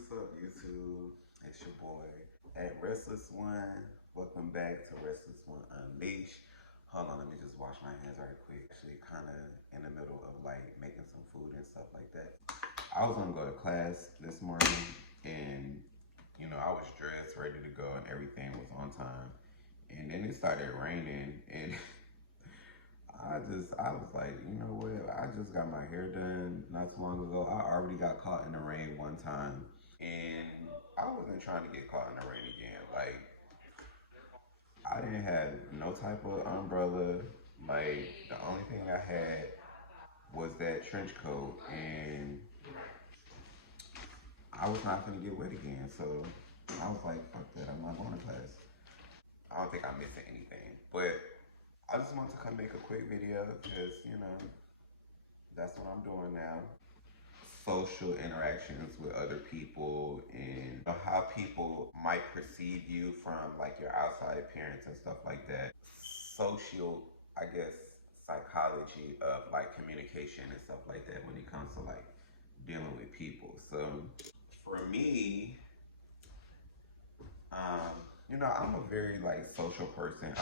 What's up, YouTube? It's your boy at Restless One. Welcome back to Restless One Unleashed. Hold on, let me just wash my hands right quick. Actually, kind of in the middle of like making some food and stuff like that. I was gonna go to class this morning, and I was dressed, ready to go, and everything was on time. And then it started raining, and I was like, you know what? I just got my hair done not too long ago. I already got caught in the rain one time, and I wasn't trying to get caught in the rain again. Like, I didn't have no type of umbrella. Like, the only thing I had was that trench coat, and I was not gonna get wet again. So I was like, fuck that. I'm not going to class. I don't think I'm missing anything, but I just wanted to come make a quick video because, that's what I'm doing now. Social interactions with other people and how people might perceive you from like your outside appearance and stuff like that. Social, I guess, psychology of like communication and stuff like that when it comes to like dealing with people. So for me, I'm a very like social person.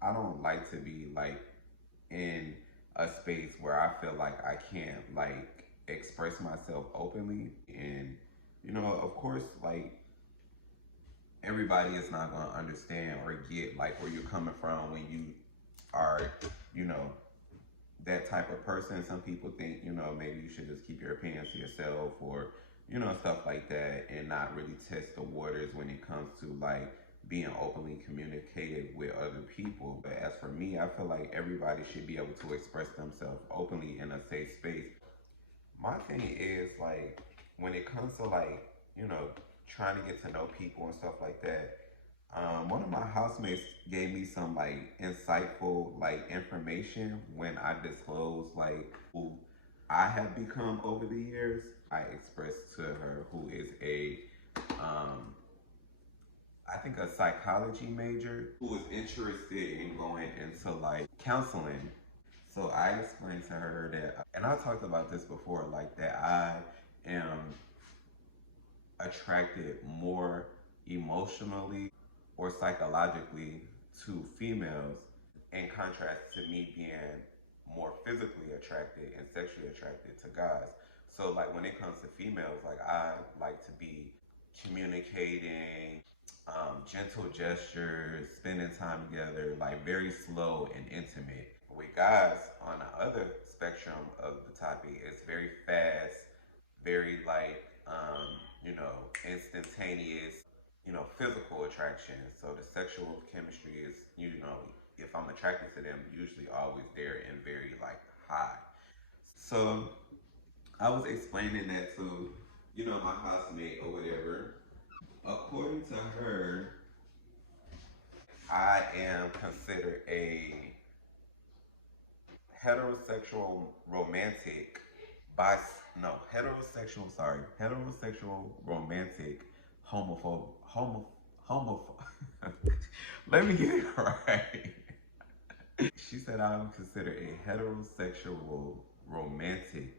I don't like to be like in a space where I feel like I can't like express myself openly. And of course, like everybody is not gonna understand or get like where you're coming from when you are, you know, that type of person. Some people think, maybe you should just keep your opinions to yourself or, stuff like that and not really test the waters when it comes to like being openly communicated with other people. But as for me, I feel like everybody should be able to express themselves openly in a safe space. My thing is like when it comes to like, trying to get to know people and stuff like that, one of my housemates gave me some like insightful like information when I disclosed like who I have become over the years. I expressed to her who is I think a psychology major who is interested in going into like counseling. So I explained to her that, and I talked about this before, like that I am attracted more emotionally or psychologically to females in contrast to me being more physically attracted and sexually attracted to guys. So like when it comes to females, like I like to be communicating, gentle gestures, spending time together, like very slow and intimate. With guys on the other spectrum of the topic, it's very fast, very like instantaneous, physical attraction. So the sexual chemistry is, if I'm attracted to them, usually always there and very like high. So I was explaining that to, my housemate or whatever. According to her, I am considered a heterosexual romantic heterosexual romantic homophobe. Let me get it right. She said I'm considered a heterosexual romantic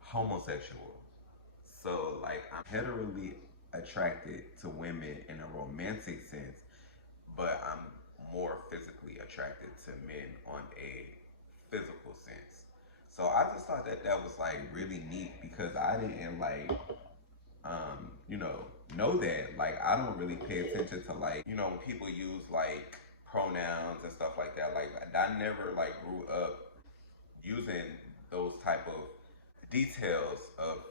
homosexual. So like I'm heterally attracted to women in a romantic sense, but I'm more physically attracted to men on a physical sense. So I just thought that that was like really neat because I didn't like, um, you know, know that. Like I don't really pay attention to like, when people use like pronouns and stuff like that. Like I never like grew up using those type of details of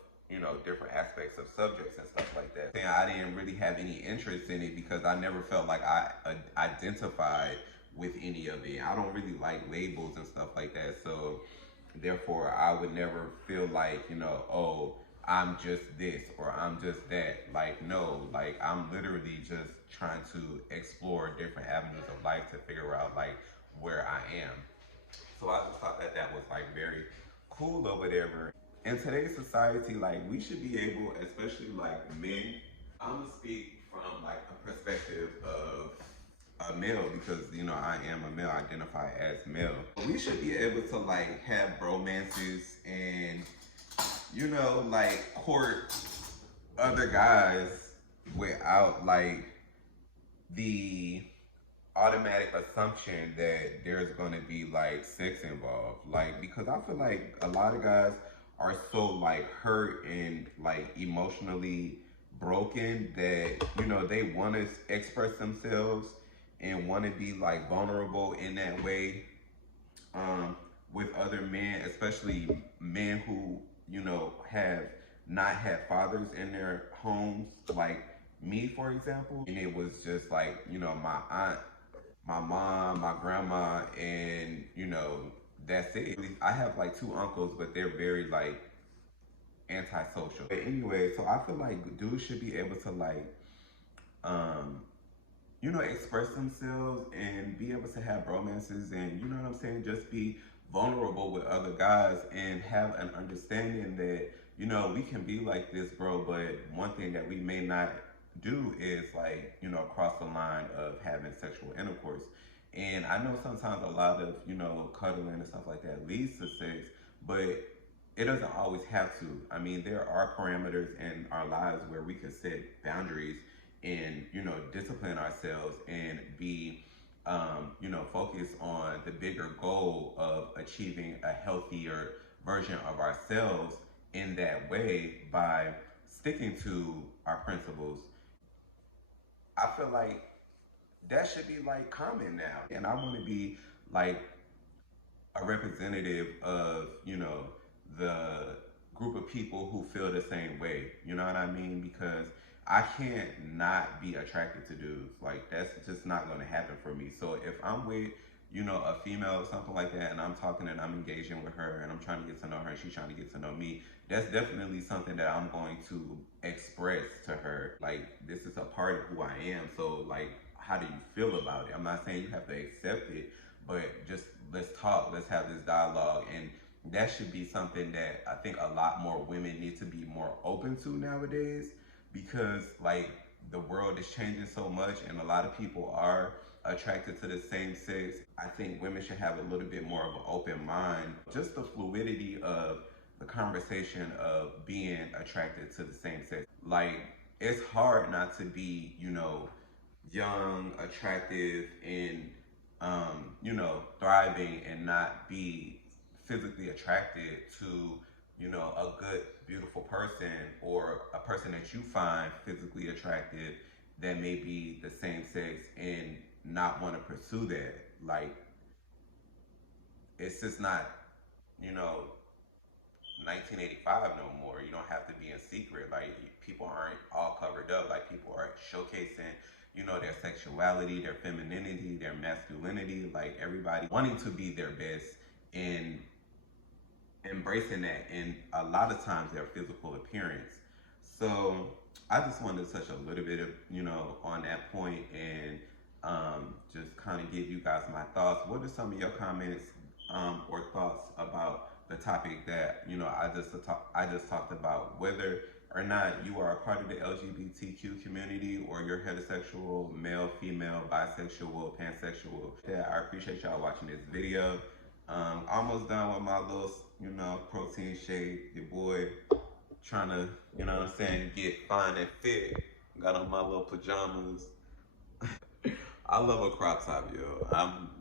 different aspects of subjects and stuff like that. And I didn't really have any interest in it because I never felt like I identified with any of it. I don't really like labels and stuff like that, so therefore I would never feel like oh, I'm just this or I'm just that. Like no, like I'm literally just trying to explore different avenues of life to figure out like where I am. So I just thought that that was like very cool or whatever. In today's society, like we should be able, especially like men, I'm gonna speak from like a perspective of a male because I am a male, identify as male. We should be able to like have bromances and like court other guys without like the automatic assumption that there's gonna be like sex involved. Like, because I feel like a lot of guys are so like hurt and like emotionally broken that, you know, they want to express themselves and want to be like vulnerable in that way, um, with other men, especially men who, you know, have not had fathers in their homes, like me, for example. And it was just like, you know, my aunt, my mom, my grandma, and, you know, that's it. I have like two uncles, but they're very like antisocial. But anyway, so I feel like dudes should be able to like, um, you know, express themselves and be able to have romances and, you know what I'm saying, just be vulnerable with other guys and have an understanding that, you know, we can be like this, bro, but one thing that we may not do is like, you know, cross the line of having sexual intercourse. And I know sometimes a lot of, you know, cuddling and stuff like that leads to sex, but it doesn't always have to. I mean, there are parameters in our lives where we can set boundaries and, you know, discipline ourselves and be, you know, focus on the bigger goal of achieving a healthier version of ourselves in that way by sticking to our principles. I feel like that should be like common now, and I want to be like a representative of, you know, the group of people who feel the same way. You know what I mean? Because I can't not be attracted to dudes. Like, that's just not going to happen for me. So if I'm with, you know, a female or something like that, and I'm talking and I'm engaging with her and I'm trying to get to know her and she's trying to get to know me, that's definitely something that I'm going to express to her. Like, this is a part of who I am. So like, how do you feel about it? I'm not saying you have to accept it, but just let's talk, let's have this dialogue. And that should be something that I think a lot more women need to be more open to nowadays, because like the world is changing so much and a lot of people are attracted to the same sex. I think women should have a little bit more of an open mind, just the fluidity of the conversation of being attracted to the same sex. Like, it's hard not to be, you know, young, attractive, and, you know, thriving and not be physically attracted to, you know, a good, beautiful person or a person that you find physically attractive that may be the same sex and not want to pursue that. Like, it's just not, you know, 1985 no more. You don't have to be in secret. Like, people aren't all covered up. Like, people are showcasing, you know, their sexuality, their femininity, their masculinity. Like, everybody wanting to be their best and embracing that, and a lot of times their physical appearance. So I just wanted to touch a little bit of, you know, on that point and, just kind of give you guys my thoughts. What are some of your comments, or thoughts about the topic that, you know, I just talked about, whether or not you are a part of the LGBTQ community or you're heterosexual, male, female, bisexual, pansexual. Yeah, I appreciate y'all watching this video. Almost done with my little, you know, protein shake. Your boy trying to, you know what I'm saying, get fine and fit. Got on my little pajamas. I love a crop top, yo.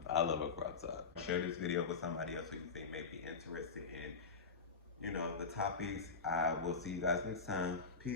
I love a crop top. Share this video with somebody else who you think may be interested in, you know, the topics. I will see you guys next time. Peace.